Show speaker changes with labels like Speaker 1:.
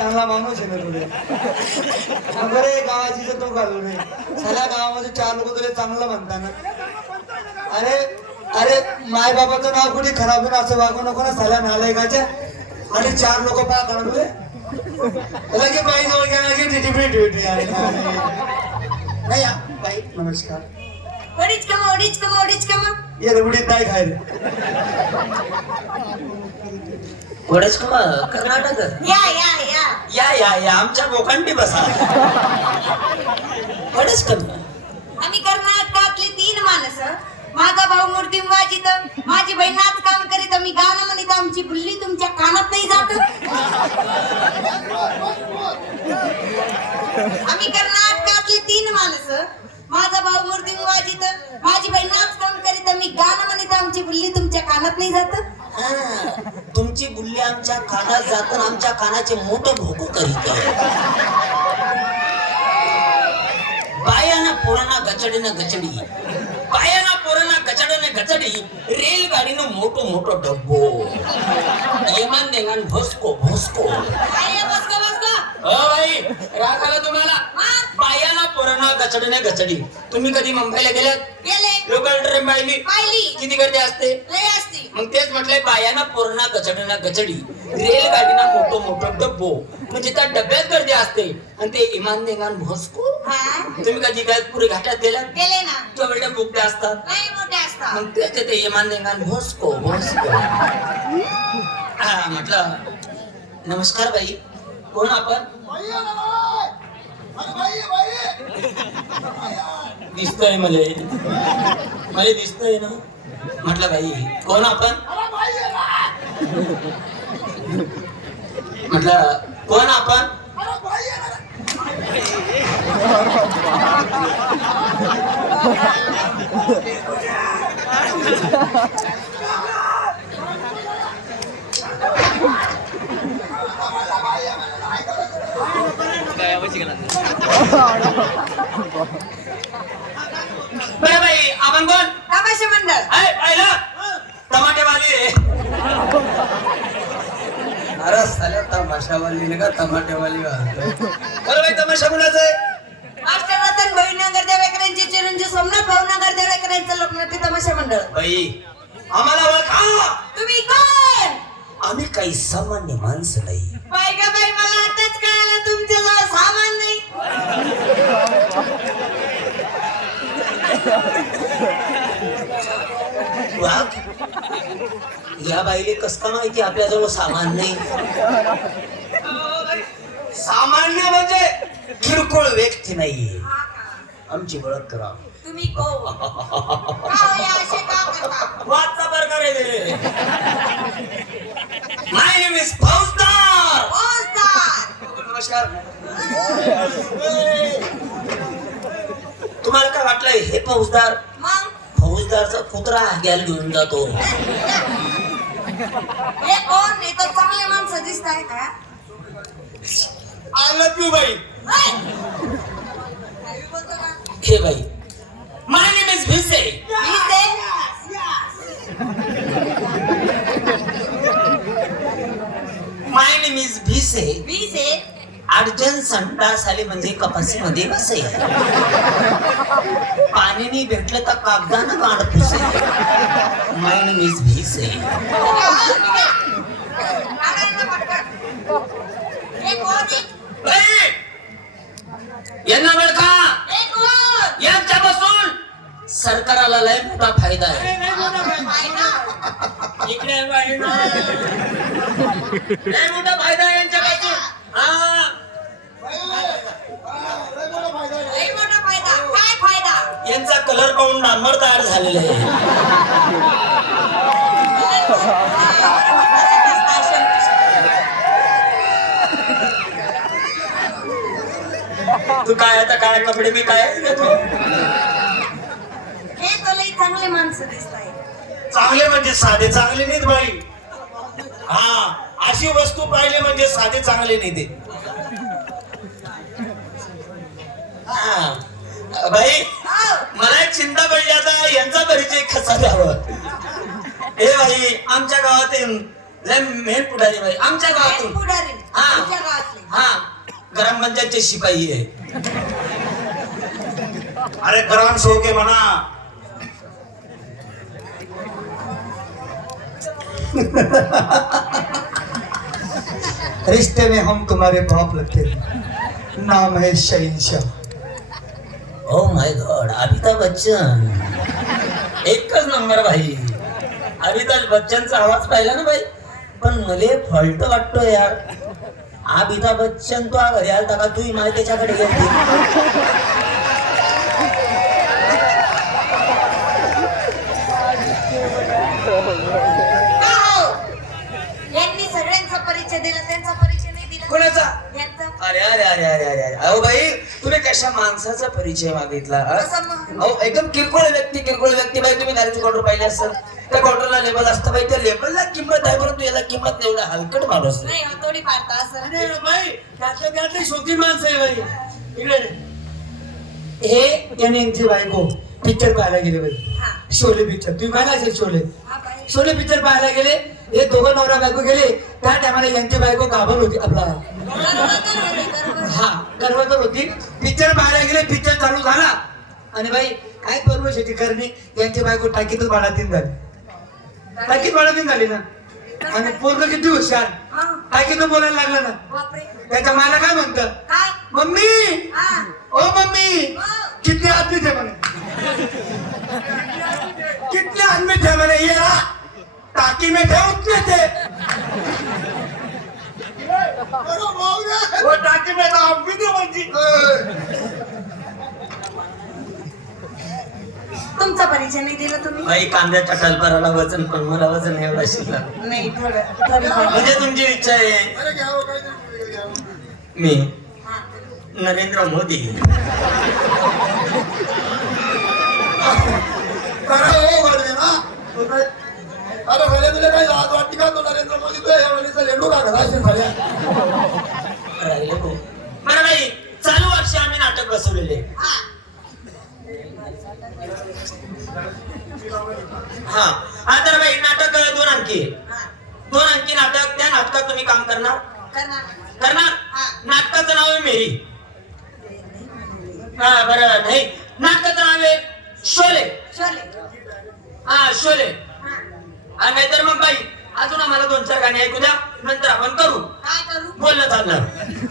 Speaker 1: चांगला माणूस आहे ना तुले बरे गावाची तो घालू नये सगळ्या गावामध्ये चार लोक तुला चांगलं म्हणताना अरे अरे माय बाबाचं नाव कुठे खराब होईल असं वागू नको ना सगळ्या नालायकाच्या. आणि चार लोक पाहता ना तुले लगे बाई जवळ गेला की पिटी पिटी अरे नाही बाई नमस्कार.
Speaker 2: वडीच कमा वडीच कमा वडीच कमा.
Speaker 1: ये रबडीत नाही खाय रे
Speaker 3: वडच कर्नाटक
Speaker 2: या या. या
Speaker 3: या आमच्या बोकांडी बसा. वडच कमी.
Speaker 2: आम्ही कर्नाटकातले तीन माणसं. माझा भाऊ मूर्ती वाजित माझी बहीण नाच काम करीत मी गाणं म्हणित आमची बुल्ली तुमच्या कानात नाही जात. आम्ही कर्नाटकातली तीन माणसं. माझा भाऊ मूर्ती वाजित माझी बहीण नाच काम करीत मी गाणं म्हणित आमची बुल्ली तुमच्या कानात नाही जात.
Speaker 3: हा, बुल्ली आमच्या कानात जाताना आमच्या कानाचे मोठं भोकू करीत बायाना पोरांना गचडीनं गचडी. बायाना पोरांना गचडीनं गचडी. रेलगाडीनं मोठो मोठो डब्बो. येमान देंगान भोसको भोसको. अ बाई राग आला तुम्हाला? बायाना पोरांना गचडीनं गचडी. तुम्ही कधी मुंबईला गेलात?
Speaker 2: गेले.
Speaker 3: लोकल ट्रेन पाहिली
Speaker 2: पाहिली
Speaker 3: किती गर्दी असते?
Speaker 2: लय असती.
Speaker 3: मग तेच म्हटलंय बायाना पोरणा गचडना गचडी रेलगाडीना मोठो मोठो डब्बो. म्हणजे त्या डब्यात गर्दी असते आणि ते इमान देंगान भोसको.
Speaker 2: हा.
Speaker 3: तुम्ही कधी काय पुढे घाटात गेलात?
Speaker 2: गेले ना.
Speaker 3: तेवढ्या बुकड्या असतात.
Speaker 2: लय मोठे असतात.
Speaker 3: मग त्याचे ते इमान देंगान भोसको भोसको. हा म्हटलं नमस्कार बाई. कोण आपण? दिसतोय मले. मला दिसतोय ना. म्हटलं बाई कोण आपण? म्हटलं कोण आपण? बरं बाई आपण कोण?
Speaker 2: तमाशा मंडळ.
Speaker 3: आहे पाहिलं टमाटेवाली.
Speaker 1: अरे साल्या तमाशावाली नाही का? टमाटेवाली
Speaker 3: बरं बाई तमाशा कुणाचा आहे?
Speaker 2: मास्टर रतन भाई नगर देवेकरांचे चिरंजीव सोमनाथ भाऊ नगर देवेकरांचं लोकनाट्य तमाशा मंडळ.
Speaker 3: बाई आम्हाला ओळखा!
Speaker 2: तुम्ही कोण?
Speaker 3: आम्ही काही सामान्य माणसं नाही. या बाईले कस का माहिती आपल्याजवळ सामान नाही? सामान्य म्हणजे किरकोळ व्यक्ती नाहीये. आमची ओळख करा.
Speaker 2: तुम्ही
Speaker 3: वाचा माय नेम इज फौजदार
Speaker 2: फौजदार
Speaker 3: नमस्कार. काय हे फौजदार
Speaker 2: मग?
Speaker 3: फौजदारचा कुत्रा घ्यायला घेऊन जातो.
Speaker 2: हे कोण? हे तर चांगले माणसं दिसत आहे का?
Speaker 3: आय लव्ह यू बाई.
Speaker 2: ऐ! बोलतो?
Speaker 3: हे बाई. माय नेम इज भिसे
Speaker 2: मी ते
Speaker 3: माय नेम इज भिसे
Speaker 2: वीस
Speaker 3: अर्जन संडास आले म्हणजे कपासीमध्ये बसे पाणी नाही भेटलं तर कागदानं काढ पुसे माय नेम इज भिसे
Speaker 2: आहे?
Speaker 3: यांना वेळ का
Speaker 2: कोण?
Speaker 3: यांच्या बसून सरकाराला लय मोठा फायदा आहे? इकडे मोठा फायदा आहे यांच्या बसून हा
Speaker 2: लय मोठा फायदा काय फायदा
Speaker 3: यांचा कलर पाहून डांबर तयार झालेला आहे. तू काय आता काय कपडे मी काय घेतो?
Speaker 2: हे लई चांगले माणसं
Speaker 4: चांगले म्हणजे साधे चांगले नाहीत बाई. हा अशी वस्तू पाहिली म्हणजे साधे चांगले नाही ते
Speaker 3: हा. बाई मला एक चिंता पडली आता यांचा परिचय कसा द्यावा? हे बाई आमच्या गावातील लय मेन पुढारी बाई आमच्या गावातून. हा. हा. ग्रामपंचायतचे शिपाई आहे.
Speaker 4: अरे ग्राम शोके म्हणा.
Speaker 1: रिश्ते में हम तुम्हारे बाप लगते हैं। नाम है शहनशाह
Speaker 3: oh my god Amitabh Bachchan. एकच नंबर भाई. अमिताभ बच्चनचा आवाज पाहिला ना भाई? पण मले फॉल्ट वाटतो यार. अमिताभ बच्चन तो घरी आलता का? तू मला त्याच्याकडे
Speaker 2: हो? यांनी सगळ्यांचा परिचय दिला त्यांचा परिचय नाही दिला.
Speaker 3: कोणाचा?
Speaker 2: यांचा.
Speaker 3: अरे अरे अरे अरे अरे अरे. अहो भाई कशा माणसाचा परिचय मागितला. एकदम किरकोळ व्यक्ती किरकोळ व्यक्ती. बाई तुम्ही दारूची कॉन्ट्रोल पाहिले असेल त्या कॉन्ट्रोलला लेबल असतं. बाई त्या लेबलला किंमत आहे परंतु याला किंमत एवढा हलकट माणूस नाही
Speaker 2: हो,
Speaker 1: शोकी माणसं आहे बाई. हे याने यांची बायको पिक्चर पाहायला गेले बाई.
Speaker 2: हा.
Speaker 1: शोले पिक्चर तुम्ही पाहिला असेल शोले?
Speaker 2: हा बाई.
Speaker 1: शोले पिक्चर पाहायला गेले. हे दोघं नवरा बायको गेले. त्या टायमाला यांची बायको गाभण होती. आपला. हा गर्भतर होती पिक्चर पाहायला गेले पिक्चर चालू झाला. आणि बाई काय परमेश्वरची करणे? यांची बायको टाकीतच बाळातीन झाली. टाकीत बाळातीन झाली ना? आणि पोरग किती हुशार. टाकीत बोलायला लागलं ना. त्याच्या मला काय म्हणतं? मम्मी!
Speaker 2: हा.
Speaker 1: ओ मम्मी!
Speaker 4: म्हणजे
Speaker 2: तुमचा परिचय नाही दिला तुम्ही?
Speaker 3: बाई कांद्याच्या टलपराला वजन पण मला वजन एवढा शिकला.
Speaker 2: नाही थोडं थोडी पाडता.
Speaker 3: म्हणजे तुमची इच्छा आहे. मी?
Speaker 2: हा.
Speaker 3: नरेंद्र मोदी.
Speaker 5: हो ना तो काय अरे भले तुला लाज वाटते का? तो नरेंद्र मोदी तुला या वेळेचा लेंडू का खऱ्या
Speaker 3: राहिले हो बरं बाई चालू वर्षी आम्ही नाटक बसवलेले.
Speaker 2: हा.
Speaker 3: तर बाई नाटक दोन अंकी. दोन अंकी नाटक त्या नाटकात तुम्ही काम करणार?
Speaker 2: करणार. हा.
Speaker 3: नाटकाचं नाव आहे मेरी. हा बरं नाही. नाटकाचं नाव आहे शोले.
Speaker 2: शोले.
Speaker 3: हा शोले. नाहीतर मग बाई अजून आम्हाला दोन चार गाणी ऐकू द्या. नंतर आपण
Speaker 2: करू.
Speaker 3: बोलणं चाललं